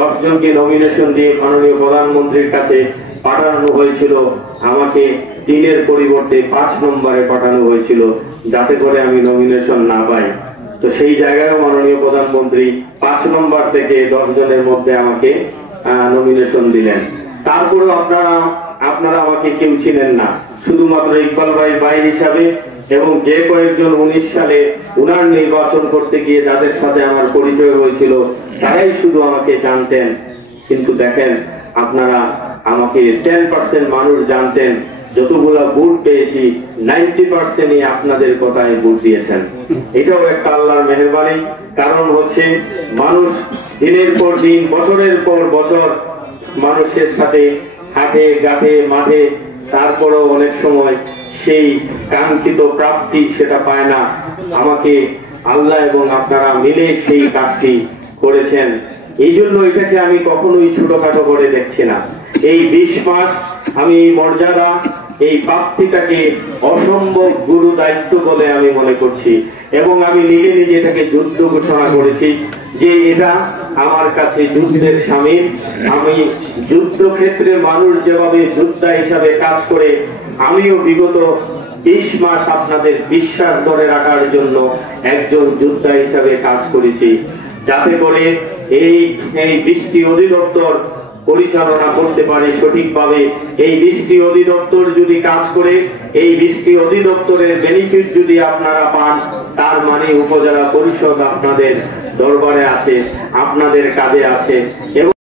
10 জনকে নমিনেশন দিয়ে মাননীয় প্রধানমন্ত্রীর কাছে পাঠানো হয়েছিল। আমাকে 3 এর পরিবর্তে 5 নম্বরে পাঠানো হয়েছিল, যাতে করে আমি নমিনেশন না পাই। তো সেই জায়গায় মাননীয় প্রধানমন্ত্রী 5 নম্বর থেকে 10 জনের মধ্যে আমাকে নমিনেশন দিলেন। তারপরে আপনারা আমাকে কেউ ছিলেন না, শুধুমাত্র ইকবাল ভাই হিসাবে এবং যে কয়েকজন 19 সালে উনার নির্বাচন করতে গিয়ে যাদের সাথে আমার পরিচয় হয়েছিল তারাই শুধু আমাকে জানতেন। কিন্তু দেখেন, আপনারা আমাকে 10% মানুষ জানতেন। যতগুলা ভোট পেয়েছি 90%ই আপনাদের কথায় ভোট দিয়েছেন। এটাও একটা আল্লাহর মেহেরবানি। কারণ হচ্ছে মানুষ দিনের পর দিন, বছরের পর বছর মানুষের সাথে হাটে ঘাটে মাঠে, তারপরও অনেক সময় সেই কাঙ্ক্ষিত প্রাপ্তি সেটা পায় না। আমাকে আল্লাহ এবং আপনারা মিলে সেই কাজটি করেছেন। এই জন্য এটাকে আমি কখনোই ছোটখাটো করে দেখছি না। এই 20 মাস আমি এই মর্যাদা, এই প্রাপ্তিটাকে অসম্ভব গুরু দায়িত্ব বলে আমি মনে করছি এবং আমি নিজে নিজে এটাকে যুদ্ধ ঘোষণা করেছি যে এটা আমার কাছে যুদ্ধের সামিল। আমি যুদ্ধক্ষেত্রে মানুষ যেভাবে যোদ্ধা হিসাবে কাজ করে, আমিও বিগত 20 মাস আপনাদের বিশ্বাস ধরে রাখার জন্য একজন যোদ্ধা হিসাবে কাজ করেছি, যাতে করে এই বৃষ্টি অধিদপ্তর পরিচালনা করতে পারে সঠিকভাবে। এই বৃষ্টি অধিদপ্তর যদি কাজ করে, এই বৃষ্টি অধিদপ্তরের বেনিফিট যদি আপনারা পান, তার মানে উপজেলা পরিষদ আপনাদের দরবারে আছে, আপনাদের কাজে আছে। এবং